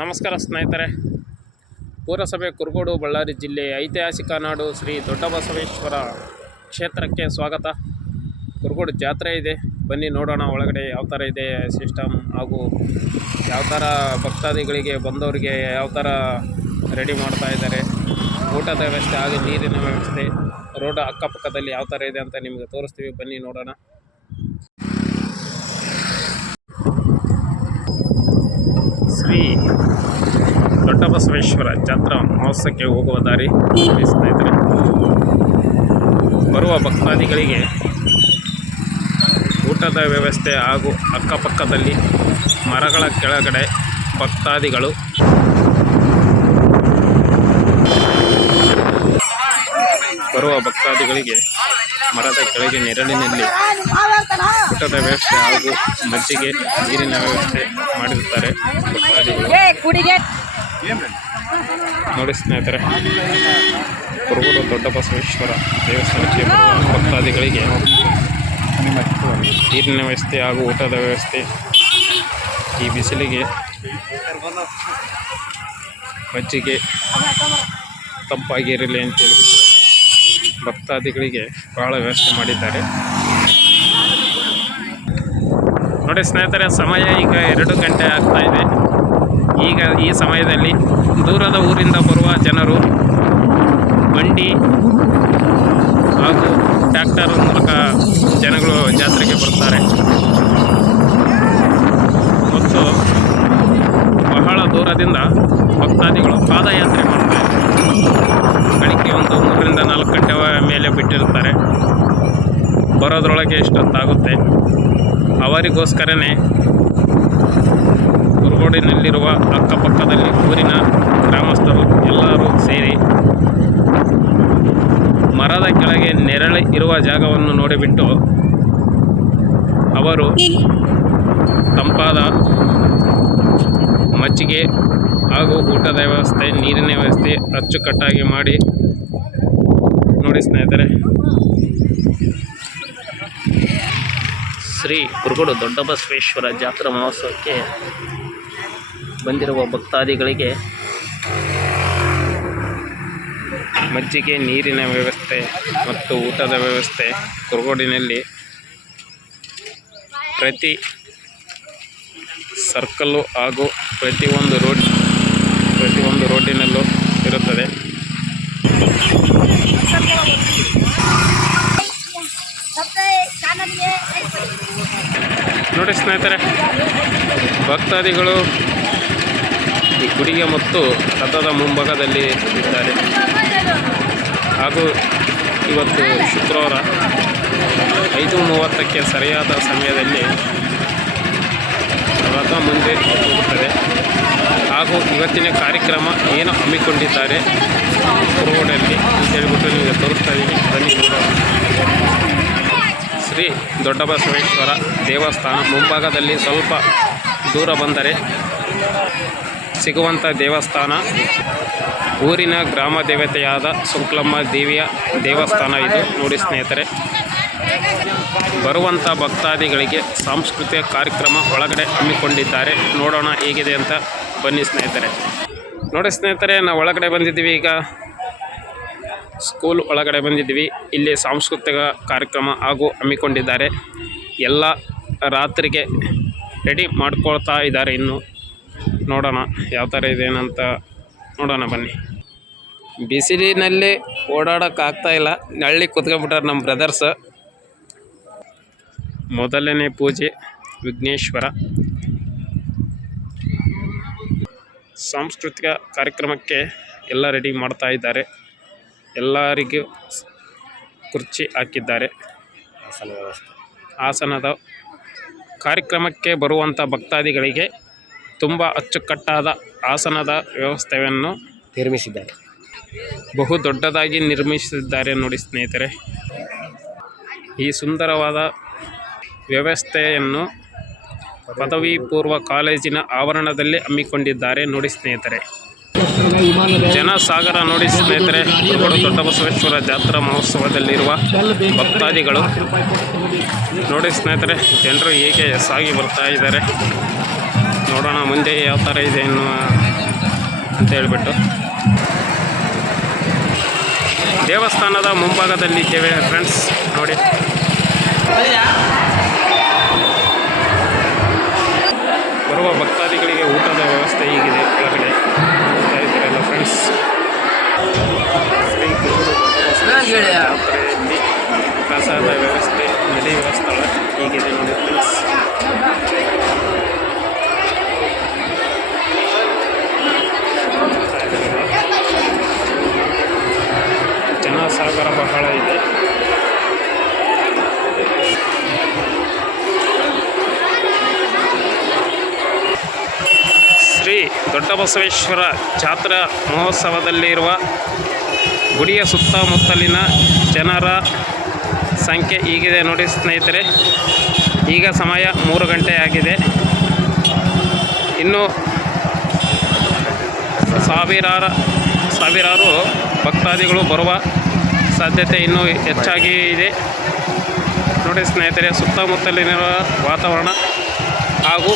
ನಮಸ್ಕಾರ ಸ್ನೇಹಿತರೆ. ಪುರಸಭೆ ಕುರುಗೋಡು ಬಳ್ಳಾರಿ ಜಿಲ್ಲೆಯ ಐತಿಹಾಸಿಕ ನಾಡು ಶ್ರೀ ದೊಡ್ಡಬಸವೇಶ್ವರ ಕ್ಷೇತ್ರಕ್ಕೆ ಸ್ವಾಗತ. ಕುರುಗೋಡು ಜಾತ್ರೆ ಇದೆ, ಬನ್ನಿ ನೋಡೋಣ ಒಳಗಡೆ ಯಾವ ಥರ ಇದೆ ಸಿಸ್ಟಮ್, ಹಾಗೂ ಯಾವ ಥರ ಭಕ್ತಾದಿಗಳಿಗೆ ಬಂದವರಿಗೆ ಯಾವ ಥರ ರೆಡಿ ಮಾಡ್ತಾ ಇದ್ದಾರೆ, ಊಟದ ವ್ಯವಸ್ಥೆ ಹಾಗೂ ನೀರಿನ ವ್ಯವಸ್ಥೆ, ರೋಡ್ ಅಕ್ಕಪಕ್ಕದಲ್ಲಿ ಯಾವ ಥರ ಇದೆ ಅಂತ ನಿಮಗೆ ತೋರಿಸ್ತೀವಿ, ಬನ್ನಿ ನೋಡೋಣ. ಶ್ರೀ ದೊಡ್ಡಬಸವೇಶ್ವರ ಜಾತ್ರಾ ಮಹೋತ್ಸವಕ್ಕೆ ಹೋಗುವ ದಾರಿ ಸ್ನೇಹಿತರೆ. ಬರುವ ಭಕ್ತಾದಿಗಳಿಗೆ ಊಟದ ವ್ಯವಸ್ಥೆ ಹಾಗೂ ಅಕ್ಕಪಕ್ಕದಲ್ಲಿ ಮರಗಳ ಕೆಳಗಡೆ ಭಕ್ತಾದಿಗಳು ಮರದ ಕೆಳಗೆ ನೆರಳಿನಲ್ಲಿ ಊಟದ ವ್ಯವಸ್ಥೆ ಹಾಗೂ ಮಜ್ಜಿಗೆ ನೀರಿನ ವ್ಯವಸ್ಥೆ ಮಾಡಿರುತ್ತಾರೆ ಭಕ್ತಾದಿಗಳು. ನೋಡಿ ಸ್ನೇಹಿತರೆ, ಕುರುಗೋಡು ದೊಡ್ಡಬಸವೇಶ್ವರ ದೇವಸ್ಥಾನಕ್ಕೆ ಬರುವ ಭಕ್ತಾದಿಗಳಿಗೆ ನೀರಿನ ವ್ಯವಸ್ಥೆ ಹಾಗೂ ಊಟದ ವ್ಯವಸ್ಥೆ, ಈ ಬಿಸಿಲಿಗೆ ಮಜ್ಜಿಗೆ ತಂಪಾಗಿರಲಿ ಅಂತೇಳಿ ಭಕ್ತಾದಿಗಳಿಗೆ ಬಹಳ ವ್ಯವಸ್ಥೆ ಮಾಡಿದ್ದಾರೆ. ನೋಡಿ ಸ್ನೇಹಿತರೆ, ಸಮಯ ಈಗ 2 ಗಂಟೆ ಆಗ್ತಾ ಇದೆ. ಈಗ ಈ ಸಮಯದಲ್ಲಿ ದೂರದ ಊರಿಂದ ಬರುವ ಜನರು ಬಂಡಿ ಹಾಗೂ ಟ್ರ್ಯಾಕ್ಟರ್ ಮೂಲಕ ಜನಗಳು ಜಾತ್ರೆಗೆ ಬರ್ತಾರೆ ಮತ್ತು ಬಹಳ ದೂರದಿಂದ ಭಕ್ತಾದಿಗಳು ಪಾದಯಾತ್ರೆ ಮಾಡ್ತಾರೆ. ಬೆಳಿಗ್ಗೆ ಒಂದು 3 ರಿಂದ 4 ಗಂಟೆ ಮೇಲೆ ಬಿಟ್ಟಿರ್ತಾರೆ. ಬರೋದ್ರೊಳಗೆ ಇಷ್ಟೊತ್ತಾಗುತ್ತೆ. ಅವರಿಗೋಸ್ಕರನೇ ಕುರುಗೋಡಿನಲ್ಲಿರುವ ಅಕ್ಕಪಕ್ಕದಲ್ಲಿ ಊರಿನ ಗ್ರಾಮಸ್ಥರು ಎಲ್ಲರೂ ಸೇರಿ ಮರದ ಕೆಳಗೆ ನೆರಳು ಇರುವ ಜಾಗವನ್ನು ನೋಡಿಬಿಟ್ಟು ಅವರು ತಂಪಾದ ಮಜ್ಜಿಗೆ ಹಾಗೂ ಊಟದ ವ್ಯವಸ್ಥೆ, ನೀರಿನ ವ್ಯವಸ್ಥೆ ಅಚ್ಚುಕಟ್ಟಾಗಿ ಮಾಡಿ. ನೋಡಿ ಸ್ನೇಹಿತರೆ, ಶ್ರೀ ಕುರುಗೋಡು ದೊಡ್ಡಬಸವೇಶ್ವರ ಜಾತ್ರಾ ಮಹೋತ್ಸವಕ್ಕೆ ಬಂದಿರುವ ಭಕ್ತಾದಿಗಳಿಗೆ ಮಜ್ಜಿಗೆ, ನೀರಿನ ವ್ಯವಸ್ಥೆ ಮತ್ತು ಊಟದ ವ್ಯವಸ್ಥೆ ಕುರುಗೋಡಿನಲ್ಲಿ ಪ್ರತಿ ಸರ್ಕಲ್ಲು ಹಾಗೂ ಪ್ರತಿಯೊಂದು ರೋಡಿನಲ್ಲೂ ಇರುತ್ತದೆ. ನೋಡಿ ಸ್ನೇಹಿತರೆ, ಭಕ್ತಾದಿಗಳು ಈ ಗುಡಿಗೆ ಮತ್ತು ರಥದ ಮುಂಭಾಗದಲ್ಲಿ ಇದ್ದಾರೆ. ಹಾಗೂ ಇವತ್ತು ಶುಕ್ರವಾರ 5:30ಕ್ಕೆ ಸರಿಯಾದ ಸಮಯದಲ್ಲಿ ರಥ ಮುಂದೆ ಹೋಗುತ್ತದೆ. ಹಾಗೂ ಇವತ್ತಿನ ಕಾರ್ಯಕ್ರಮ ಏನು ಹಮ್ಮಿಕೊಂಡಿದ್ದಾರೆ ಕುರುಗೋಡಲ್ಲಿ ಅಂತ ಹೇಳ್ಬಿಟ್ಟು ನಿಮಗೆ ತೋರಿಸ್ತಾ ಇದ್ದೀನಿ, ಬನ್ನಿ ನೋಡೋಣ. ಶ್ರೀ ದೊಡ್ಡಬಸವೇಶ್ವರ ದೇವಸ್ಥಾನ ಮುಂಭಾಗದಲ್ಲಿ ಸ್ವಲ್ಪ ದೂರ ಬಂದರೆ ಸಿಗುವಂಥ ದೇವಸ್ಥಾನ ಊರಿನ ಗ್ರಾಮ ದೇವತೆಯಾದ ಸುಂಕ್ಲಮ್ಮ ದೇವಿಯ ದೇವಸ್ಥಾನ ಇದು. ನೋಡಿ ಸ್ನೇಹಿತರೆ, ಬರುವಂಥ ಭಕ್ತಾದಿಗಳಿಗೆ ಸಾಂಸ್ಕೃತಿಕ ಕಾರ್ಯಕ್ರಮ ಒಳಗಡೆ ಹಮ್ಮಿಕೊಂಡಿದ್ದಾರೆ. ನೋಡೋಣ ಹೇಗಿದೆ ಅಂತ, ಬನ್ನಿ ಸ್ನೇಹಿತರೆ. ನೋಡಿ ಸ್ನೇಹಿತರೆ, ನಾವು ಒಳಗಡೆ ಬಂದಿದ್ದೀವಿ. ಈಗ ಸ್ಕೂಲ್ ಒಳಗಡೆ ಬಂದಿದ್ದೀವಿ. ಇಲ್ಲಿ ಸಾಂಸ್ಕೃತಿಕ ಕಾರ್ಯಕ್ರಮ ಹಾಗೂ ಹಮ್ಮಿಕೊಂಡಿದ್ದಾರೆ. ಎಲ್ಲ ರಾತ್ರಿಗೆ ರೆಡಿ ಮಾಡ್ಕೊಳ್ತಾ ಇದ್ದಾರೆ. ಇನ್ನು ನೋಡೋಣ ಯಾವ ಥರ ಇದೆ ಏನಂತ ನೋಡೋಣ, ಬನ್ನಿ. ಬಿಸಿಲಿನಲ್ಲಿ ಓಡಾಡೋಕ್ಕಾಗ್ತಾಯಿಲ್ಲ, ನಳ್ಳಿ ಕೂತ್ಕೊಂಡ್ಬಿಟ್ಟಾರೆ ನಮ್ಮ ಬ್ರದರ್ಸ್. ಮೊದಲನೇ ಪೂಜೆ ವಿಘ್ನೇಶ್ವರ. ಸಾಂಸ್ಕೃತಿಕ ಕಾರ್ಯಕ್ರಮಕ್ಕೆ ಎಲ್ಲ ರೆಡಿ ಮಾಡ್ತಾ ಇದ್ದಾರೆ. ಎಲ್ಲರಿಗೂ ಕುರ್ಚಿ ಹಾಕಿದ್ದಾರೆ. ಆಸನದ ಕಾರ್ಯಕ್ರಮಕ್ಕೆ ಬರುವಂಥ ಭಕ್ತಾದಿಗಳಿಗೆ ತುಂಬ ಅಚ್ಚುಕಟ್ಟಾದ ಆಸನದ ವ್ಯವಸ್ಥೆಯನ್ನು ನಿರ್ಮಿಸಿದ್ದಾರೆ. ಬಹು ದೊಡ್ಡದಾಗಿ ನಿರ್ಮಿಸಿದ್ದಾರೆ. ನೋಡಿ ಸ್ನೇಹಿತರೆ, ಈ ಸುಂದರವಾದ ವ್ಯವಸ್ಥೆಯನ್ನು ಪದವಿ ಪೂರ್ವ ಕಾಲೇಜಿನ ಆವರಣದಲ್ಲಿ ಹಮ್ಮಿಕೊಂಡಿದ್ದಾರೆ. ನೋಡಿ ಸ್ನೇಹಿತರೆ, ಜನಸಾಗರ ನೋಡಿ ಸ್ನೇಹಿತರೆ. ಕುರುಗೋಡು ದೊಡ್ಡಬಸವೇಶ್ವರ ಜಾತ್ರಾ ಮಹೋತ್ಸವದಲ್ಲಿರುವ ಭಕ್ತಾದಿಗಳು ನೋಡಿ ಸ್ನೇಹಿತರೆ, ಜನರು ಹೇಗೆ ಸಾಗಿ ಬರ್ತಾ ಇದ್ದಾರೆ. ನೋಡೋಣ ಮುಂದೆ ಯಾವ ಥರ ಇದೆ ಇನ್ನು ಅಂತ ಹೇಳಿಬಿಟ್ಟು. ದೇವಸ್ಥಾನದ ಮುಂಭಾಗದಲ್ಲಿದ್ದೇವೆ ಫ್ರೆಂಡ್ಸ್, ನೋಡಿ. ಬರುವ ಭಕ್ತಾದಿಗಳಿಗೆ ಊಟದ ವ್ಯವಸ್ಥೆ ಹೀಗಿದೆ ಒಳಗಡೆ, ನೋಡ್ತಾ ಇದ್ದೀರಲ್ಲ ಫ್ರೆಂಡ್ಸ್. ಶ್ರೀ ಜಾತ್ರೆಯಲ್ಲಿ ಪ್ರಸಾದ ವ್ಯವಸ್ಥೆ ನಡೆಯುವ ಸ್ಥಳ ಹೀಗಿದೆ ನೋಡಿ ಫ್ರೆಂಡ್ಸ್. ಜನಸಾಗರ ಬಹಳ ಇದೆ. ಶ್ರೀ ದೊಡ್ಡ ಬಸವೇಶ್ವರ ಜಾತ್ರಾ ಮಹೋತ್ಸವದಲ್ಲಿರುವ ಗುಡಿಯ ಸುತ್ತಮುತ್ತಲಿನ ಜನರ ಸಂಖ್ಯೆ ಹೀಗಿದೆ ನೋಡಿ ಸ್ನೇಹಿತರೆ. ಈಗ ಸಮಯ 3 ಗಂಟೆ ಆಗಿದೆ. ಇನ್ನು ಸಾವಿರಾರು ಭಕ್ತಾದಿಗಳು ಬರುವ ಸಾಧ್ಯತೆ ಇನ್ನೂ ಹೆಚ್ಚಾಗಿ ಇದೆ ನೋಡಿ ಸ್ನೇಹಿತರೆ. ಸುತ್ತಮುತ್ತಲಿನ ವಾತಾವರಣ ಹಾಗೂ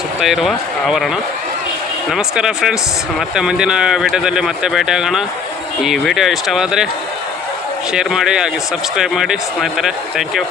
ಸುತ್ತ ಇರುವ ಆವರಣ. ನಮಸ್ಕಾರ ಫ್ರೆಂಡ್ಸ್, ಮತ್ತೆ ಮುಂದಿನ ವಿಡಿಯೋದಲ್ಲಿ ಮತ್ತೆ ಭೇಟಿಯಾಗೋಣ. ಈ ವಿಡಿಯೋ ಇಷ್ಟವಾದರೆ ಶೇರ್ ಮಾಡಿ ಹಾಗೆ ಸಬ್ಸ್ಕ್ರೈಬ್ ಮಾಡಿ ಸ್ನೇಹಿತರೆ. Thank you.